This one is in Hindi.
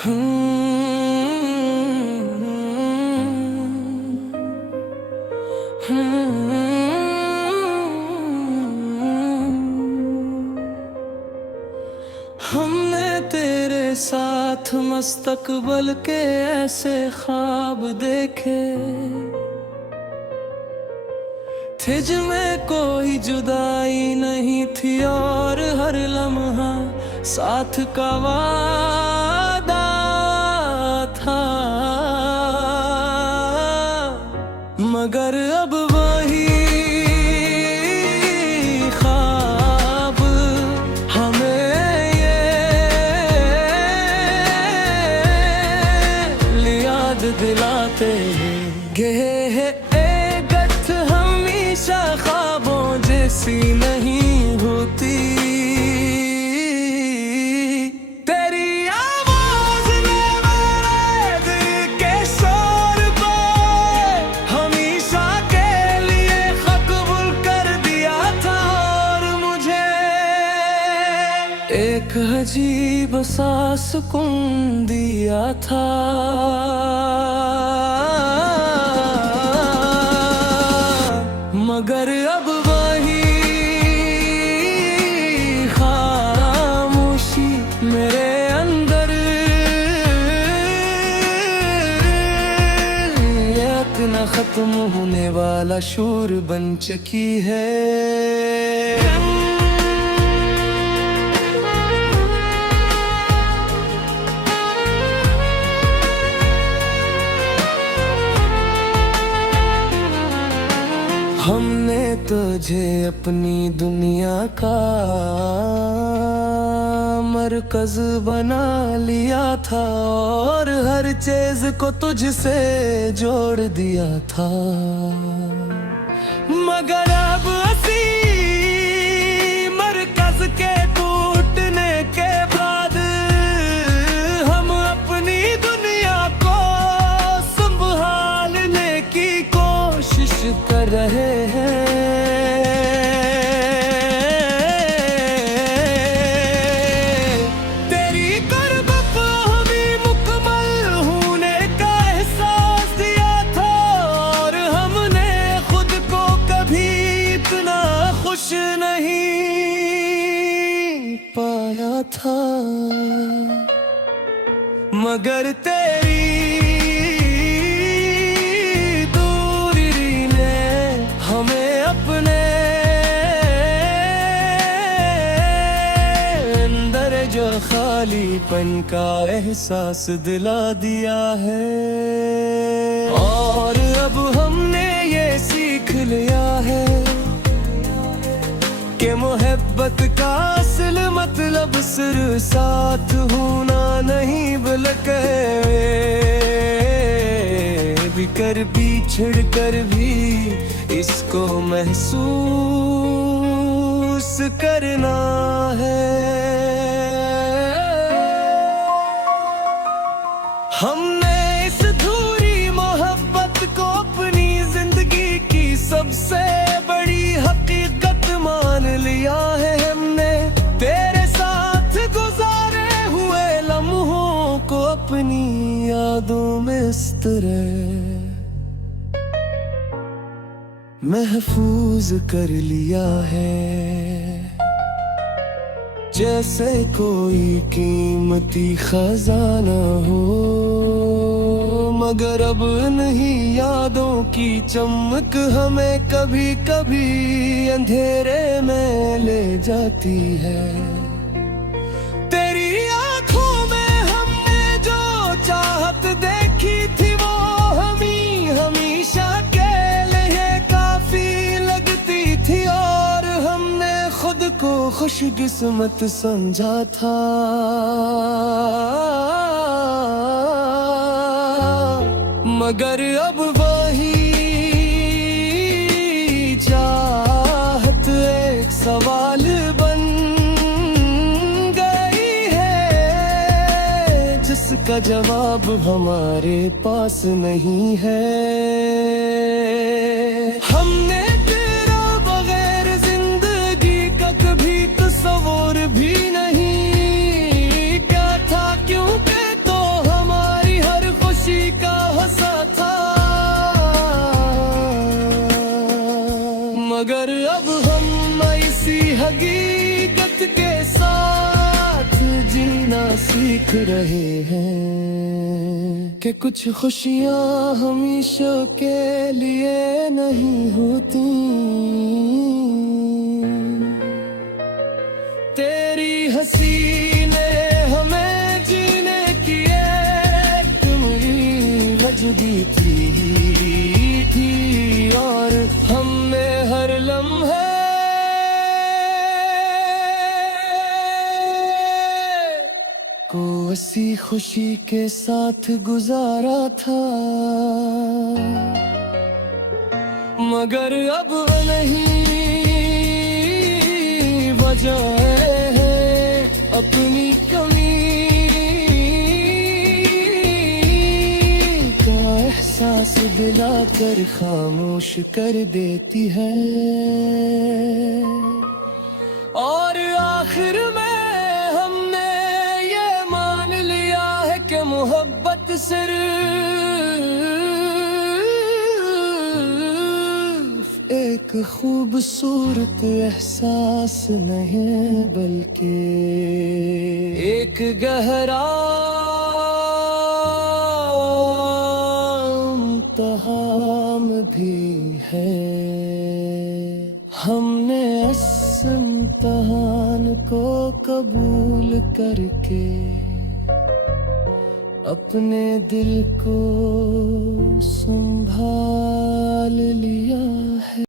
हमने तेरे साथ मस्तकबल के ऐसे ख्वाब देखे थे जिनमें कोई जुदाई नहीं थी और हर लम्हा साथ का वादा था, मगर अब वही ख्वाब हमें ये याद दिलाते हैं। गथ हमेशा ख्वाबों जैसी नहीं होती, एक अजीब सा सुकून दिया था। मगर अब वही खामोशी मेरे अंदर एक न खत्म होने वाला शोर बन चुकी है। हमने तुझे अपनी दुनिया का मरकज बना लिया था और हर चीज को तुझसे जोड़ दिया था, मगर अब असी मरकज के टूटने के बाद हम अपनी दुनिया को संभालने की कोशिश कर रहे हैं। तेरी कुर्बत हमें मुकम्मल होने का एहसास दिया था और हमने खुद को कभी इतना खुश नहीं पाया था, मगर तेरी जो खालीपन का एहसास दिला दिया है। और अब हमने ये सीख लिया है कि मोहब्बत का असल मतलब सिर्फ साथ होना नहीं, बल्कि बिखर बिछड़ कर भी इसको महसूस करना है। हमने इस अधूरी मोहब्बत को अपनी जिंदगी की सबसे बड़ी हकीकत मान लिया है। हमने तेरे साथ गुजारे हुए लम्हों को अपनी यादों में इस तरह महफूज कर लिया है जैसे कोई कीमती खजाना हो, मगर अब नहीं यादों की चमक हमें कभी कभी अंधेरे में ले जाती है। तेरी आंखों में हमने जो चाहत देखी थी वो हमेशा के लिए काफी लगती थी और हमने खुद को खुशकिस्मत समझा था, मगर अब वही चाहत एक सवाल बन गई है जिसका जवाब हमारे पास नहीं है। हमने तेरा बगैर जिंदगी का कभी तस्वीर भी नहीं क्या था, क्योंकि तो सीख रहे हैं कि कुछ खुशियाँ हमेशा के लिए नहीं होती। तेरी हंसी ने हमें जीने की एक उम्मीद दी थी और हमने हर लम्हे को ऐसी खुशी के साथ गुजारा था, मगर अब नहीं बजाए हैं अपनी कमी का एहसास दिलाकर खामोश कर देती है। और आखिर में हमने ये मान लिया है कि मोहब्बत सिर्फ एक खूबसूरत एहसास नहीं बल्कि एक गहरा इम्तिहान भी है। हमने इस इम्तिहान को कबूल करके अपने दिल को संभाल लिया।